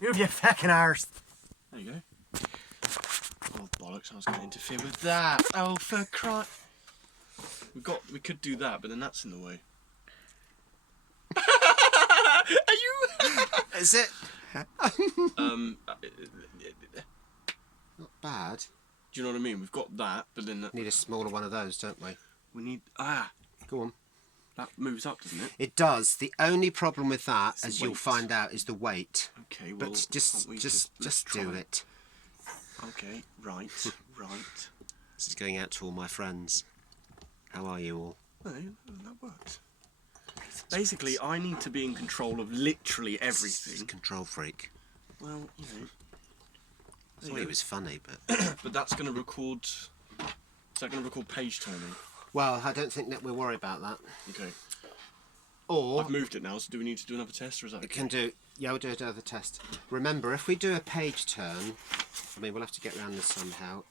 Move your fucking arse. There you go. Oh bollocks! I was going to interfere with that. Oh, for Christ! We could do that, but then that's in the way. Are you? Is it? Not bad. Do you know what I mean? We've got that, but then Need a smaller one of those, don't we? we need Go on. that moves up, doesn't it? It does. The only problem with that, It's the as you'll weight. find out, is the weight. Okay, well, But can't we just let's do try. it. Okay, right. This is going out to all my friends. How are you all? No, that works. Basically, I need to be in control of literally everything. Control freak. Well, you know. I thought he was funny, but... But that's going to record... Is that going to record page turning? Well, I don't think that we'll worry about that. Okay. Or... I've moved it now, so do we need to do another test, or is that We okay? can do... Yeah, we'll do another test. Remember, if we do a page turn... I mean, we'll have to get around this somehow.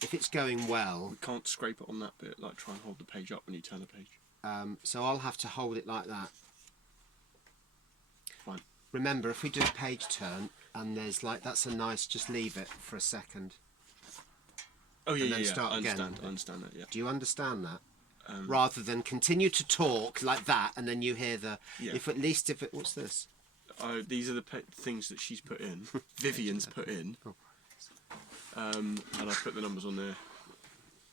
If it's going well... We can't scrape it on that bit, like try and hold the page up when you turn the page. So I'll have to hold it like that. Fine. Remember, if we do a page turn, and there's like... That's a nice... Just leave it for a second. Oh, yeah, And then yeah, start I again. understand that, yeah. Do you understand that? Rather than continue to talk like that, and then you hear the... Yeah. If at least if it... What's this? These are the things that she's put in. Vivian's put in. Oh. And I've put the numbers on there.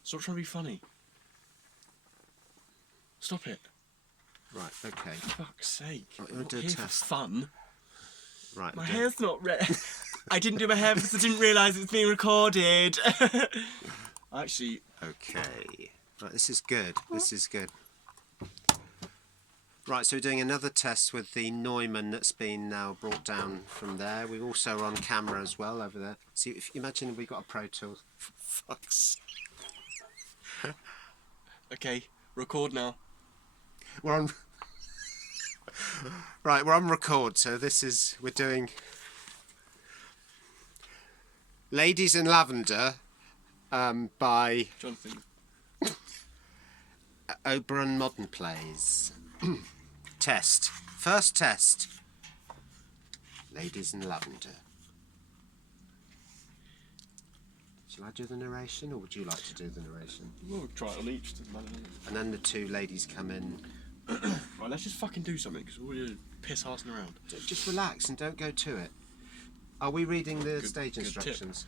Stop trying to be funny. Stop it. Right, okay. For fuck's sake. Right, you I'm wanna not do a here for test? fun. Right. My we'll do- hair's not red. I didn't do my hair because I didn't realise it was being recorded. Actually, Okay. Right, this is good. This is good. Right, so we're doing another test with the Neumann that's been now brought down from there. We're also on camera as well over there. See, if you imagine we got a Pro Tool. For fuck's sake. okay, record now. We're on... Right, we're on record, so this is... We're doing... Ladies in Lavender by Jonathan. Oberon Modern Plays. Test. First test. Ladies in Lavender. Shall I do the narration, or would you like to do the narration? We'll try it on each. Doesn't matter. And then the two ladies come in. Right, let's just fucking do something because we're piss-arsing around. Just relax and don't go to it. Are we reading the Good- stage good tip. instructions?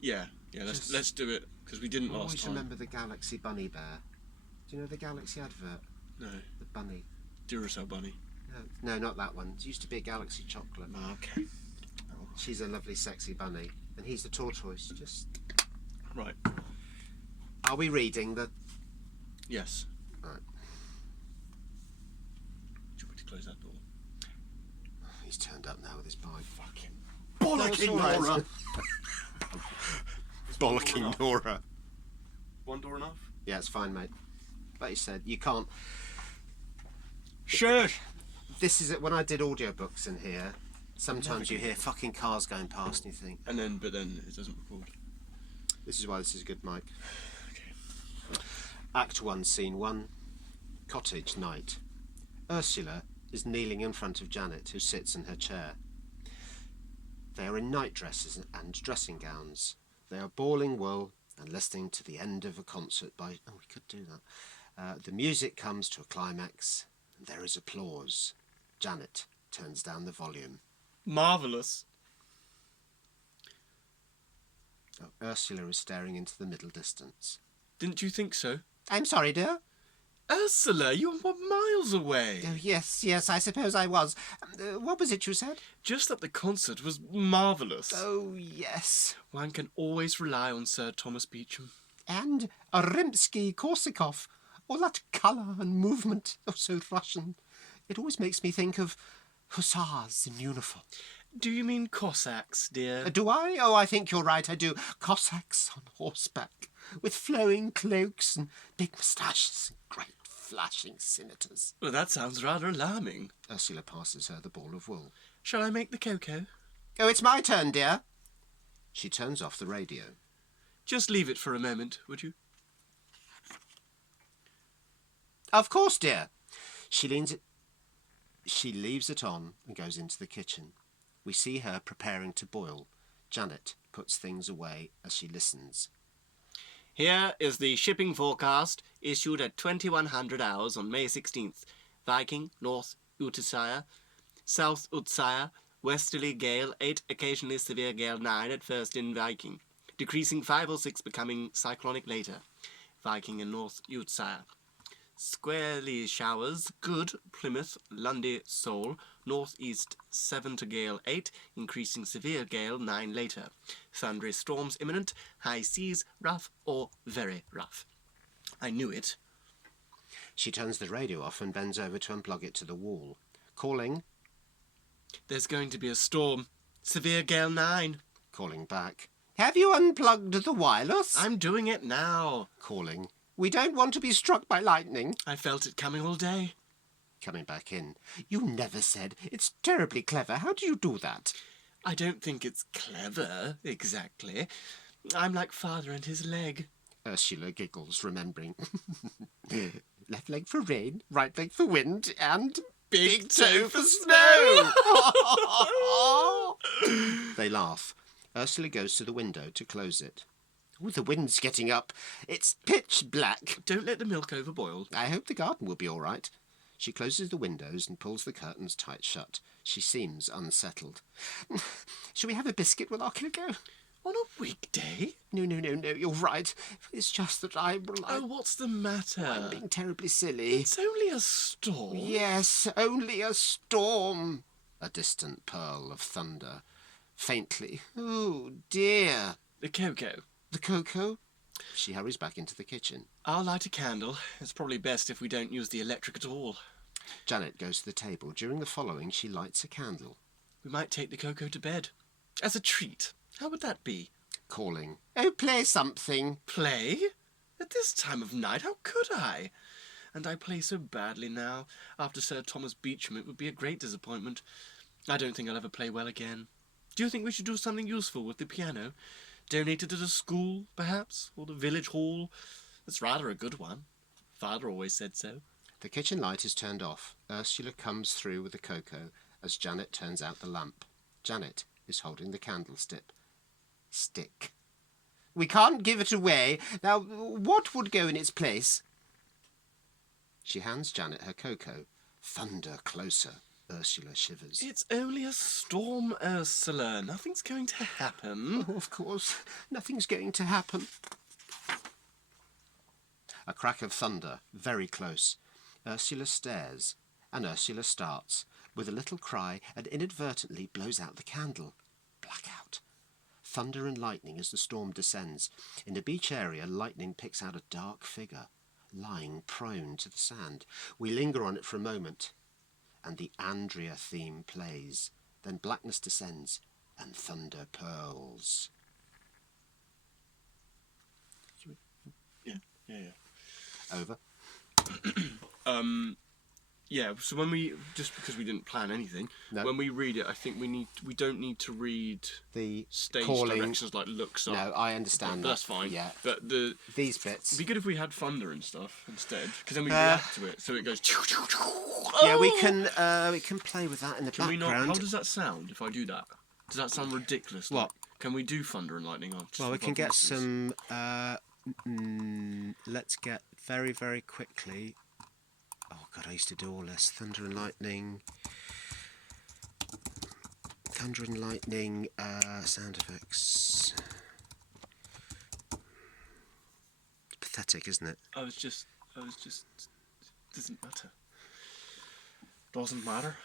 Yeah. Let's do it because we didn't last Always time. remember the Galaxy Bunny Bear. Do you know the Galaxy advert? No, The bunny. Duracell bunny. No, not that one. It used to be a Galaxy chocolate. Oh, okay. She's a lovely, sexy bunny, and he's the tortoise. Just. Right. Are we reading the? Yes. Right. Do you want me to close that door? He's turned up now with his bike. Fucking Bollocking bollocking Nora. Nora. Bollocking Nora. One door enough? Yeah, it's fine, mate. Like you said, you can't. Shush. This is it. When I did audiobooks in here, sometimes you hear fucking cars going past and you think, But then it doesn't record. this is why this is a good mic. Okay. Act 1, Scene 1. Cottage, night. Ursula is kneeling in front of Janet, who sits in her chair. They are in night dresses and dressing gowns. They are balling wool and listening to the end of a concert by... Oh, we could do that. The music comes to a climax, and there is applause. Janet turns down the volume. Marvellous. Oh, Ursula is staring into the middle distance. Didn't you think so? I'm sorry, dear. Ursula, you were miles away. Oh, yes, I suppose I was. What was it you said? Just that the concert was marvellous. Oh, yes. One can always rely on Sir Thomas Beecham. And a Rimsky-Korsakov. All that colour and movement. Oh, so Russian. It always makes me think of hussars in uniform. Do you mean Cossacks, dear? Do I? Oh, I think you're right, I do. Cossacks on horseback, with flowing cloaks and big moustaches and great flashing scimitars. Well, that sounds rather alarming. Ursula passes her the ball of wool. Shall I make the cocoa? Oh, it's my turn, dear. She turns off the radio. Just leave it for a moment, would you? Of course, dear. She leaves it on and goes into the kitchen. We see her preparing to boil. Janet puts things away as she listens. Here is the shipping forecast issued at 2100 hours on May 16th. Viking, North Utshire, South Utshire, westerly gale 8, occasionally severe gale 9 at first in Viking. Decreasing 5 or 6, becoming cyclonic later. Viking and North Utshire. Squarely showers, good, Plymouth, Lundy, Seoul, northeast 7 to gale 8, increasing severe gale 9 later. Thundery storms imminent, high seas, rough or very rough. I knew it. She turns the radio off and bends over to unplug it to the wall. Calling. There's going to be a storm. Severe gale 9. Calling back. Have you unplugged the wireless? I'm doing it now. Calling. We don't want to be struck by lightning. I felt it coming all day. Coming back in. You never said. It's terribly clever. How do you do that? I don't think it's clever, exactly. I'm like father and his leg. Ursula giggles, remembering. Left leg for rain, right leg for wind, and big toe for snow. They laugh. Ursula goes to the window to close it. Oh, the wind's getting up. It's pitch black. Don't let the milk overboil. I hope the garden will be all right. She closes the windows and pulls the curtains tight shut. She seems unsettled. Shall we have a biscuit with our cocoa? On a weekday? No, you're right. It's just that Oh, what's the matter? I'm being terribly silly. It's only a storm. Yes, only a storm. A distant pearl of thunder. Faintly. Oh, dear. The cocoa. The cocoa? She hurries back into the kitchen. I'll light a candle. It's probably best if we don't use the electric at all. Janet goes to the table. During the following, she lights a candle. We might take the cocoa to bed. As a treat. How would that be? Calling. Oh, play something. Play? At this time of night? How could I? And I play so badly now. After Sir Thomas Beecham, it would be a great disappointment. I don't think I'll ever play well again. Do you think we should do something useful with the piano? Donate it at a school, perhaps? Or the village hall? It's rather a good one. Father always said so. The kitchen light is turned off. Ursula comes through with the cocoa as Janet turns out the lamp. Janet is holding the candlestick. Stick. We can't give it away. Now, what would go in its place? She hands Janet her cocoa. Thunder closer. Ursula shivers. It's only a storm, Ursula. Nothing's going to happen. Oh, of course. Nothing's going to happen. A crack of thunder, very close. Ursula stares, and Ursula starts, with a little cry, and inadvertently blows out the candle. Blackout. Thunder and lightning as the storm descends. In the beach area, lightning picks out a dark figure, lying prone to the sand. We linger on it for a moment, and the Andrea theme plays. Then blackness descends, and thunder pearls. Yeah. Over. Yeah, so when we, just because we didn't plan anything, No. when we read it, I think we don't need to read The stage calling. directions like looks up. No, I understand But that's that. fine. Yeah. But These bits. it'd be good if we had thunder and stuff instead, because then we react to it, so it goes. Yeah, we Oh! can play with that in the Can we background. not? How does that sound if I do that? Does that sound ridiculous? What? Can we do thunder and lightning on? Well, we can get some. Let's get very, very quickly. Oh God, I used to do all this. Thunder and lightning. Thunder and lightning. Sound effects. It's pathetic, isn't it? I was just. Doesn't matter. Doesn't matter.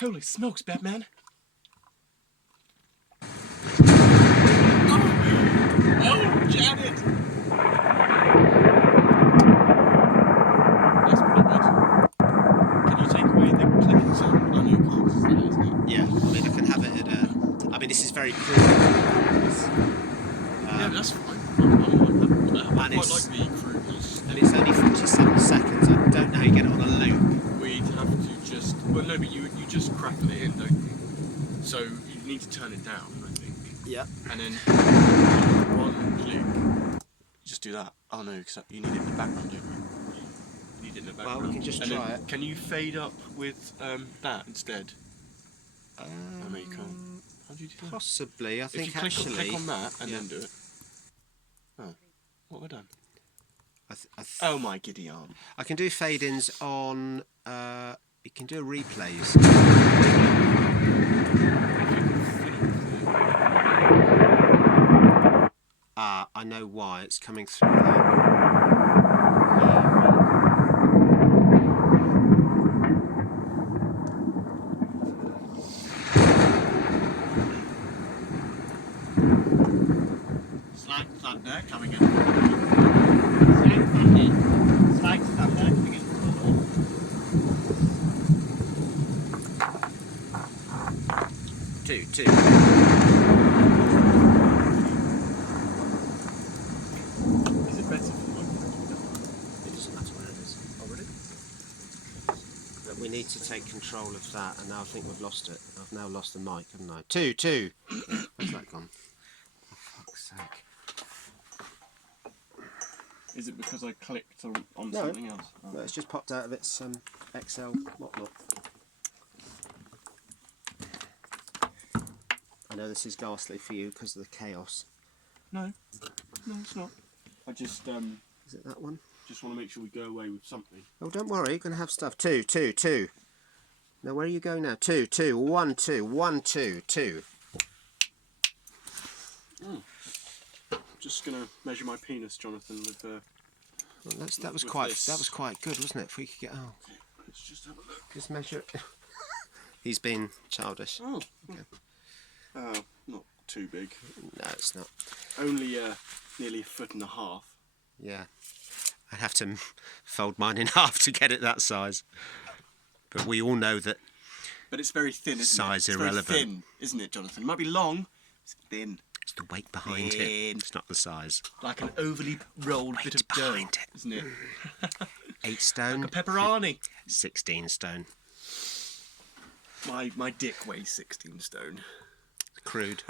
Holy smokes, Batman! Oh, Janet! That's pretty good. Can you take away the clicking sound? I know you can't, 'cause it's there, isn't it? Yeah, I mean, I can have it at a. I mean, this is very crude. Yeah, that's fine. I quite it's- like the crudeness. And it's only 47 seconds. I don't know how you get it on a loop. We'd have to just... Well, no, but you just crackle it in, don't you? So you need to turn it down, I think. Yeah. And then one click. Just do that. Oh no, because you need it in the background, don't you? You need it in the background. Well, we can just And try then it. Can you fade up with that instead? No, you can't. How do you do that? Possibly, I If think you click, actually. click on that and yeah. then do it. Oh, what have I done? Oh my giddy arm. I can do fade-ins on. You can do replays. I know why it's coming through there. Slight thunder coming in. Slight thunder. Slight thunder coming in from the north. Two. Is it better for the It doesn't matter where it is. Oh, really? But we need to take control of that, and now I think we've lost it. I've now lost the mic, haven't I? Two. Yeah, where's that gone? For fuck's sake. Is it because I clicked on No. something else? Oh. No, it's just popped out of its XL whatnot. I know this is ghastly for you because of the chaos. No, it's not. I just Is it that one? just want to make sure we go away with something. Oh, don't worry, you're going to have stuff. Two. Now, where are you going now? Two. 1, 2, 1, 2, 2. Just gonna measure my penis, Jonathan, with Well, that was with quite this. good, wasn't it? If we could get let's just have a look. just measure it. He's been childish. Oh, not too big. No, it's not. Only nearly 1.5 feet. Yeah, I'd have to fold mine in half to get it that size. But we all know that But it's very thin, isn't Size it? It's irrelevant. very thin, isn't it, Jonathan? It might be long, it's thin. it's the weight behind it. Thin. It's not the size. Like an overly rolled bit of dough, behind it. isn't it? 8 stone. A pepperoni. 16 stone. My dick weighs 16 stone. Crude.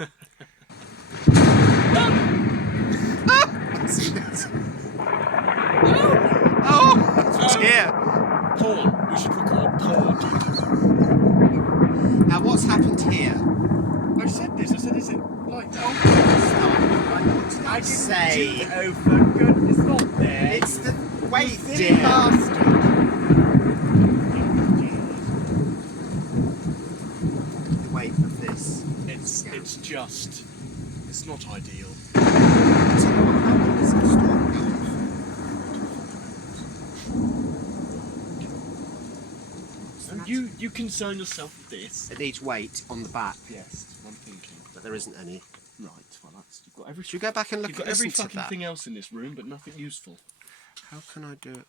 Oh dear. Porn. We should record porn. Now what's happened here? I said this. I said, is it like... I I didn't say do... Oh, for goodness, it's not there. it's the weight, silly dear. bastard. The weight of this. It's just... It's not ideal. Tell you what, how long is this story? You concern yourself with this. It needs weight on the back, Yes, I'm thinking. but there isn't any. Right, well, that's... You've got every... Should we go back and look You've at got every listen to fucking that? thing else in this room, but nothing useful. How can I do it?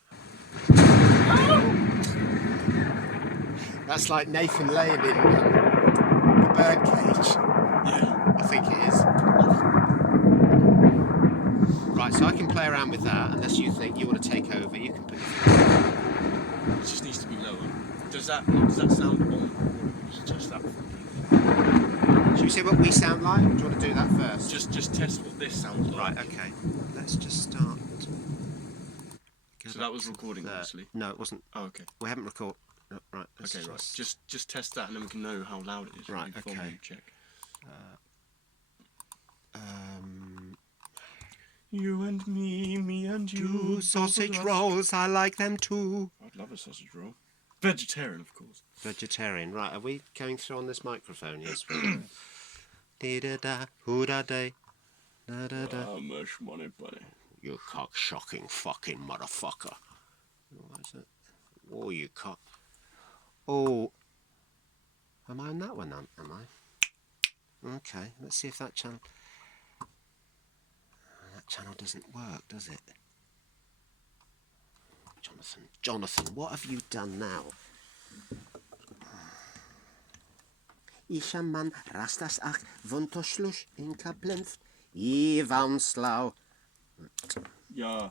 That's like Nathan laying in the bird cage. Yeah. I think it is. Right, so I can play around with that, unless you think you want to take over. You can put it. It just needs to be lower. Does that sound on? Or just that? Should we see what we sound like? Or do you want to do that first? Just test what this sounds like. Right, okay. Let's just start. So that was recording, there. obviously. No, it wasn't. Oh, okay. We haven't recorded. No, right. Let's Okay, right. Just test that, and then we can know how loud it is. Right, before okay. we check. You and me and you. Two sausage rolls, I like them too. I'd love a sausage roll. Vegetarian, of course. Vegetarian. Right, are we going through on this microphone? Yes. Dee da da, hoo da day. Da da da. How much money, buddy? You cock-shocking fucking motherfucker. What is it? Oh, you cock. Oh. Am I on that one, am I? Okay, let's see if that channel... That channel doesn't work, does it? Jonathan, what have you done now? Isha man rastas ach vuntoshlush in kaplenft Ivan slau. Ja,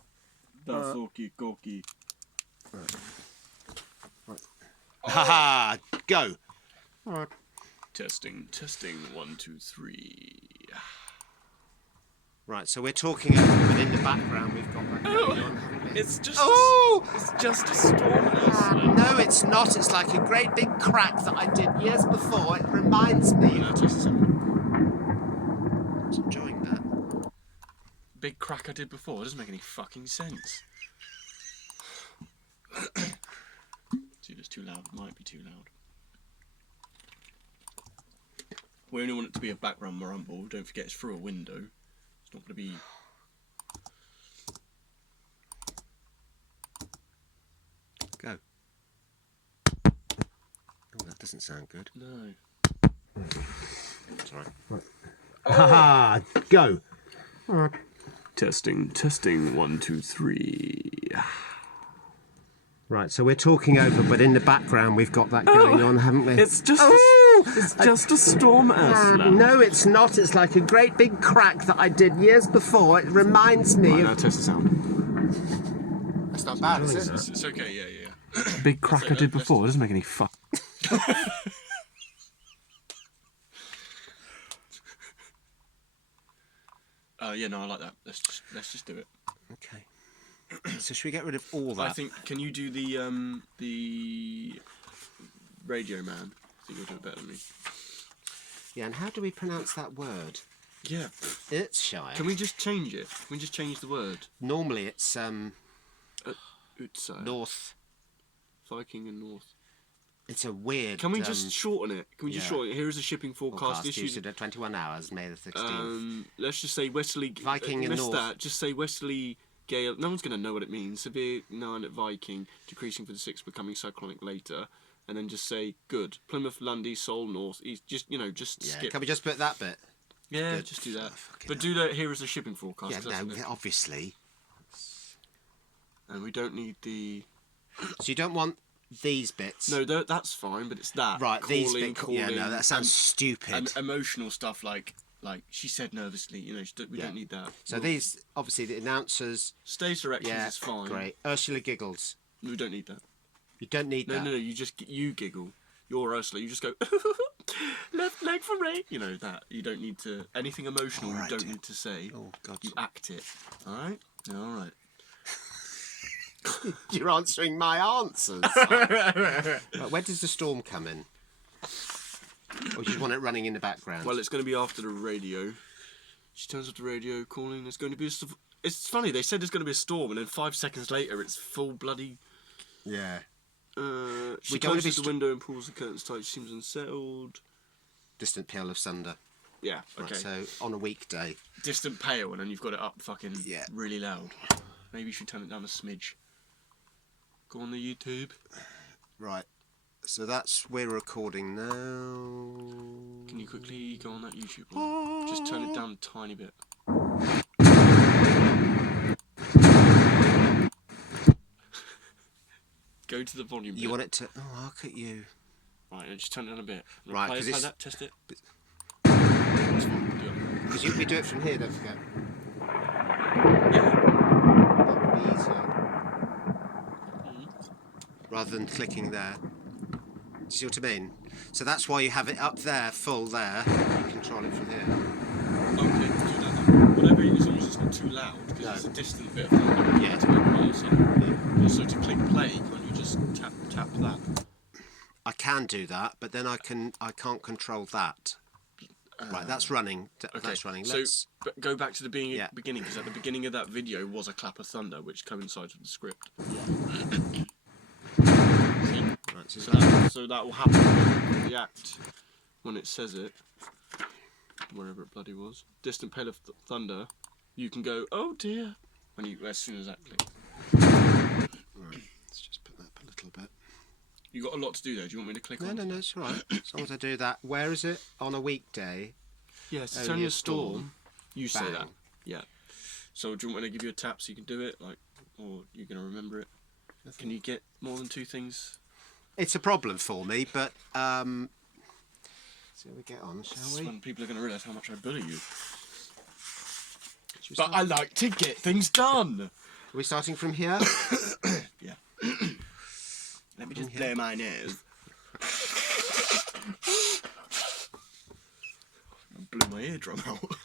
das okie-kokie. Haha, go. Testing, 1, 2, 3. Right, so we're talking over, but in the background we've got that going on, haven't we? It's just Oh! just a storm. No, it's not. It's like a great big crack that I did years before. It reminds reminds me. Now taste the sound. I was enjoying that. Big crack I did before. It doesn't make any fucking sense. See if it's too loud. It might be too loud. We only want it to be a background rumble. Don't forget it's through a window. It's not going to be... Go. Oh, that doesn't sound good. No. Sorry. Ha go. Testing, 1, 2, 3. Right, so we're talking over, but in the background we've got that going on, haven't we? It's just a storm, Ursula. No, it's not. It's like a great big crack that I did years before. It reminds me Right, now of... test the sound. That's not bad, is it? It's okay, yeah. Big crack I did before. It doesn't make any fuck. Yeah, no, I like that. Let's just do it. Okay. So should we get rid of all that? I think. Can you do the radio man? I think you'll do it better than me. Yeah, and how do we pronounce that word? Yeah. It's shy. Can we just change it? Can we just change the word? Normally it's Utsai. north. Viking and north. It's a weird... Can we just shorten it? Can we just shorten it? Here is a shipping forecast issued at 21 hours, May the 16th. Let's just say westerly... Viking and north. That. Just say westerly gale... No one's going to know what it means. Severe 9 at Viking, decreasing for the 6th, becoming cyclonic later. And then just say, good. Plymouth, Lundy, Seoul, north, east. Just, skip. Can we just put that bit? Yeah, Good. just do that. Fucking But do that here is a shipping forecast. Yeah, no, obviously. And we don't need the... So you don't want these bits? No, that's fine, but it's that. Right, these bits. Calling, Yeah, no, that sounds stupid. And emotional stuff like she said nervously, we don't need that. So these, obviously, the announcers... Stage directions is fine. Great. Ursula giggles. We don't need that. You don't need that? No, you giggle. You're Ursula, you just go, left leg for Ray. You know that. You don't need to... Anything emotional All right, you don't dear. need to say. Oh, God. You act it. Alright? Alright. You're answering my answers. Right, where does the storm come in? Or do you want it running in the background? Well, it's going to be after the radio. She turns off the radio, calling. There's going to be a... It's funny, they said there's going to be a storm, and then 5 seconds later, it's full bloody... Yeah. She We don't wanna closes be the window and pulls the curtains tight. She seems unsettled. Distant peal of thunder. Yeah, okay. Right, so on a weekday. Distant pale, and then you've got it up fucking Yeah. really loud. Maybe you should turn it down a smidge. Go on the YouTube. Right. So we're recording now. Can you quickly go on that YouTube one? Just turn it down a tiny bit. Go to the volume bit. You want it to... Oh, look at you. Right, and just turn it down a bit. Right, play 'cause it like it's- that, test it. That's fine, do it. Because we do it from here, don't forget. Yeah. That would be easier. Rather than clicking there. Do you see what I mean? So that's why you have it up there, full there. You control it from here. Okay, do that then. Whatever, as long as it's not too loud, because No. it's a distant bit of thunder. Yeah. To make it also. Yeah. Also, to click play, can't you just tap that? I can do that, but then I can't control that. Right, that's running. Okay, That's running. so Let's... but go back to the beginning, Yeah. because at the beginning of that video was a clap of thunder, which coincides with the script. Right, So that will happen when you react when it says it, wherever it bloody was. Distant peal of thunder. You can go, oh dear, as soon as that clicks. Right, let's just put that up a little bit. You got a lot to do there. Do you want me to click on? No, it's all right. As long as I do that. Where is it? On a weekday. Yes, it's Only only a a storm. You say Bang. that. Yeah. So do you want me to give you a tap so you can do it, or you're gonna remember it? Can you get more than 2 things? It's a problem for me, but see how we get on, shall That's we? when people are gonna realise how much I bully you. Should we But start? I like to get things done. Are we starting from here? Yeah. Let me just blow my nose. I blew my eardrum out.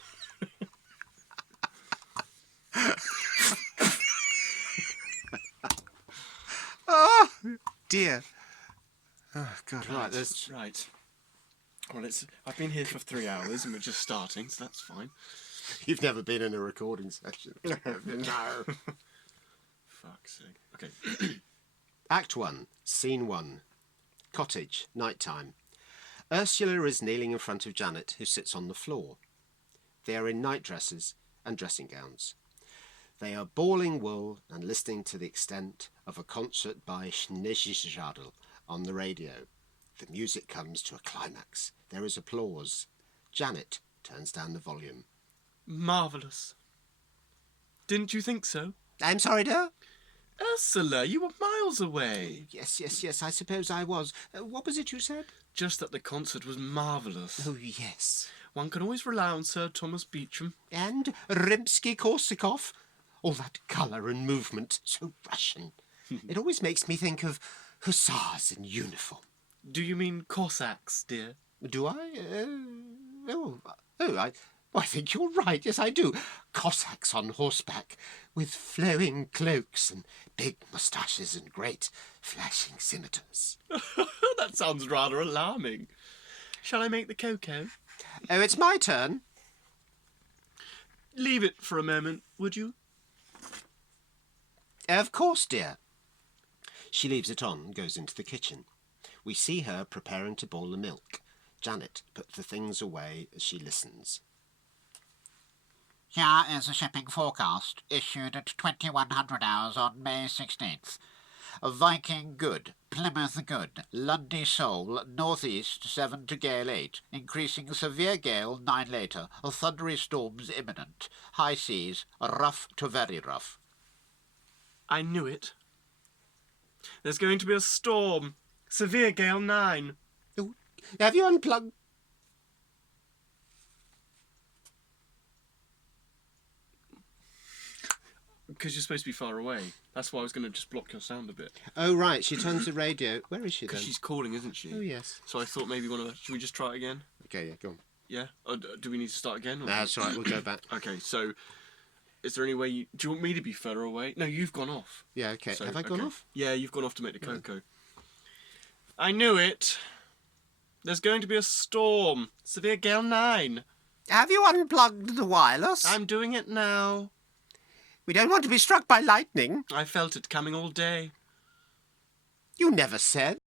Dear. Oh God! Right, there's Right. Well, I've been here for 3 hours and we're just starting, so that's fine. You've never been in a recording session. No. Fuck's sake. Okay. Act 1, Scene 1. Cottage, night time. Ursula is kneeling in front of Janet, who sits on the floor. They are in nightdresses and dressing gowns. They are balling wool and listening to the extent of a concert by Schneeschadel on the radio. The music comes to a climax. There is applause. Janet turns down the volume. Marvellous. Didn't you think so? I'm sorry, dear? Ursula, you were miles away. Yes, I suppose I was. What was it you said? Just that the concert was marvellous. Oh, yes. One can always rely on Sir Thomas Beecham. And Rimsky-Korsakov. All that colour and movement, so Russian. It always makes me think of hussars in uniform. Do you mean Cossacks, dear? Do I? I think you're right. Yes, I do. Cossacks on horseback, with flowing cloaks and big moustaches and great flashing scimitars. That sounds rather alarming. Shall I make the cocoa? Oh, it's my turn. Leave it for a moment, would you? Of course, dear. She leaves it on and goes into the kitchen. We see her preparing to boil the milk. Janet puts the things away as she listens. Here is the shipping forecast, issued at 2100 hours on May 16th. Viking good, Plymouth good, Lundy Shoal, northeast 7 to gale 8, increasing severe gale 9 later, thundery storms imminent, high seas, rough to very rough. I knew it. There's going to be a storm. Severe gale 9. Oh, have you unplugged? Because you're supposed to be far away. That's why I was going to just block your sound a bit. Oh, right, she turns the radio. Where is she then? Because she's calling, isn't she? Oh, yes. So I thought maybe should we just try it again? Okay, yeah, go on. Yeah? Or do we need to start again? Or? No, that's all right, we'll go back. Okay, so is there any way do you want me to be further away? No, you've gone off. Yeah, okay. So, Have I gone off? Yeah, you've gone off to make the cocoa. I knew it. There's going to be a storm. Severe gale 9. Have you unplugged the wireless? I'm doing it now. We don't want to be struck by lightning. I felt it coming all day. You never said.